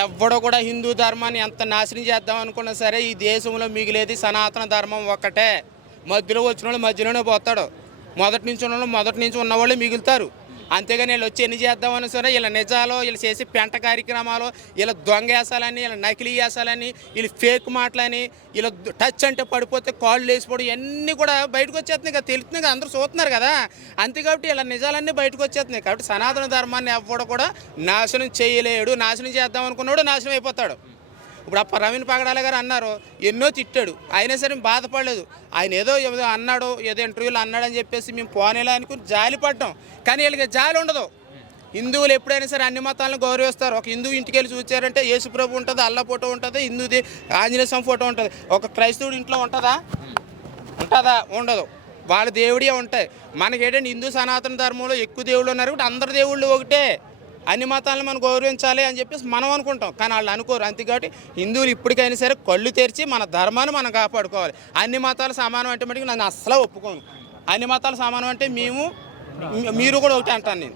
ఎవడో కూడా హిందూ ధర్మాన్ని ఎంత నాశనం చేద్దాం అనుకున్నా సరే ఈ దేశంలో మిగిలేది సనాతన ధర్మం ఒక్కటే. మధ్యలో వచ్చిన వాళ్ళు మధ్యలోనే పోతాడు. మొదటి నుంచి ఉన్నవాళ్ళు మిగులుతారు. అంతేగాని వీళ్ళు వచ్చి ఎన్ని చేద్దామని సరే వీళ్ళ నిజాలు, వీళ్ళు చేసే పెంట కార్యక్రమాలు, వీళ్ళ దొంగ వేసాలని, వీళ్ళ నకిలీ వేసాలని, వీళ్ళు ఫేక్ మాటలని, వీళ్ళ టచ్ అంటే పడిపోతే కాళ్ళు వేసిపోవడం ఇవన్నీ కూడా బయటకు వచ్చేస్తున్నాయి కదా, తెలుస్తున్నాయి కదా, అందరూ చూస్తున్నారు కదా. అంతే కాబట్టి వీళ్ళ నిజాలన్నీ బయటకు వచ్చేస్తున్నాయి. కాబట్టి సనాతన ధర్మాన్ని ఎవ్వడు కూడా నాశనం చేయలేడు. నాశనం చేద్దాం అనుకున్నాడు నాశనం అయిపోతాడు. ఇప్పుడు ఆ ప్రవీణ్ పగడాల గారు అన్నారు, ఎన్నో తిట్టాడు, అయినా సరే బాధపడలేదు. ఆయన ఏదో అన్నాడు, ఏదో ఇంటర్వ్యూలో అన్నాడని చెప్పేసి మేము పోనేలా అనుకుని జాలి పడ్డాం. కానీ వీళ్ళకి జాలి ఉండదు. హిందువులు ఎప్పుడైనా సరే అన్ని మతాలను గౌరవిస్తారు. ఒక హిందువు ఇంటికి వెళ్ళి చూసారంటే యేసుప్రభు ఉంటుంది, అల్లా ఫోటో ఉంటుంది, హిందూది ఆంజనేయ స్వామి ఫోటో ఉంటుంది. ఒక క్రైస్తవుడి ఇంట్లో ఉంటుందా? ఉండదు. వాళ్ళ దేవుడే ఉంటాయి. మనకేంటంటే హిందూ సనాతన ధర్మంలో ఎక్కువ దేవుళ్ళు ఉన్నారు కాబట్టి అందరు దేవుళ్ళు ఒకటే, అన్ని మతాలను మనం గౌరవించాలి అని చెప్పేసి మనం అనుకుంటాం. కానీ వాళ్ళు అనుకోరు. అంతే కాబట్టి హిందువులు ఇప్పటికైనా సరే కళ్ళు తెరిచి మన ధర్మాన్ని మనం కాపాడుకోవాలి. అన్ని మతాలు సమానం అంటే మటుకు నన్ను అస్సలు ఒప్పుకోను. అన్ని మతాలు సమానం అంటే మీరు కూడా ఒకటే అంటాను నేను.